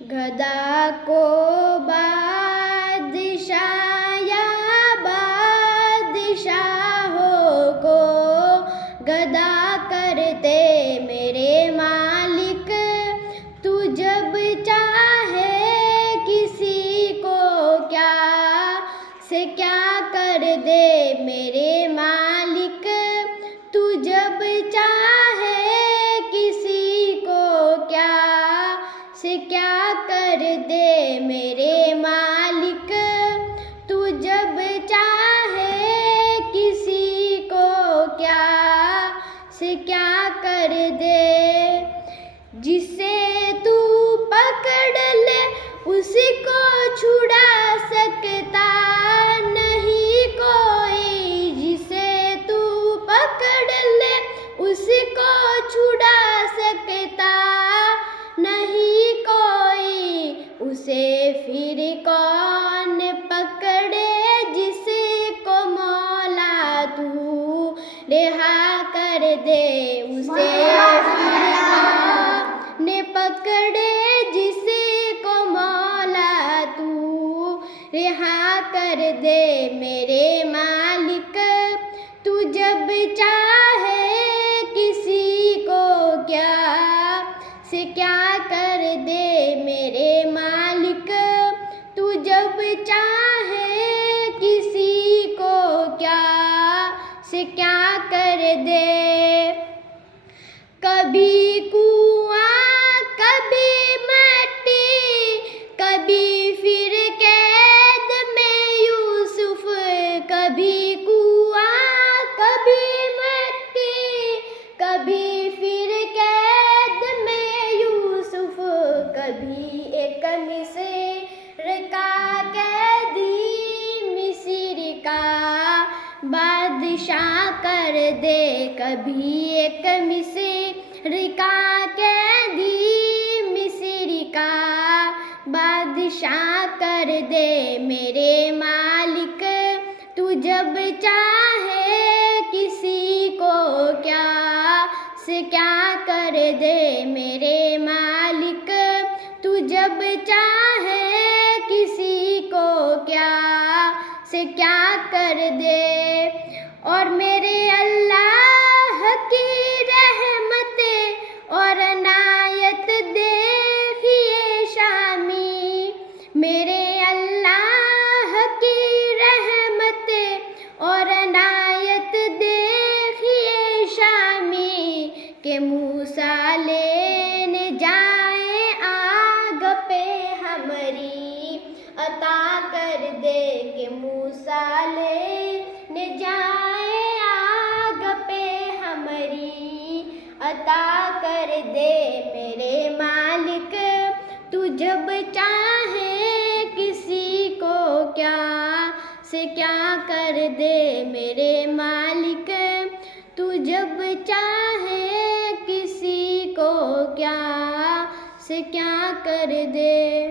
गदा को बादशाह या बादशाहों को गदा करते मेरे मालिक। तू जब चाहे किसी को क्या से क्या कर दे मेरे मालिक। तू जब चाहे किसी को क्या से क्या कर दे मेरे मालिक। तू जब चाहे किसी को क्या से क्या कर दे। जिसे तू पकड़ ले उसको छुड़ा सकता नहीं कोई। जिसे तू पकड़ ले उसको छुड़ा सकता नहीं कोई। उसे फिर कौन पकड़े जिसको मौला तू रिहा कर दे। उसे फिर कौन पकड़े जिसको मौला तू रिहा कर दे मेरे मालिक। तू जब चाहे किसी को क्या से क्या कर दे मेरे मालिक। तू जब चाहे किसी को क्या से क्या कर दे। कभी कुआं कभी मट्टी कभी फिर कैद में यूसुफ। कभी कुआं कभी मट्टी कभी फिर कैद में यूसुफ। कभी एक मिस्र का कैदी मिस्र का बादशाह कर दे। कभी एक मिस्र का कैदी मिस्र का बादशाह कर दे मेरे मालिक। तू जब चाहे किसी को क्या से क्या कर दे मेरे मालिक। तू जब चाहे किसी को क्या से क्या कर दे। और मेरे अल्लाह की रहमत और अनायत देखिए शामी। मेरे अल्लाह की रहमत और अनायत देखिए शामी। के मूसा लेने जाए आग पे हमारी अता कर दे। के मूसा लेने जाए आग पे हमारी अता कर दे मेरे मालिक। तू जब चाहे किसी को क्या से क्या कर दे मेरे मालिक। तू जब चाहे किसी को क्या से क्या कर दे।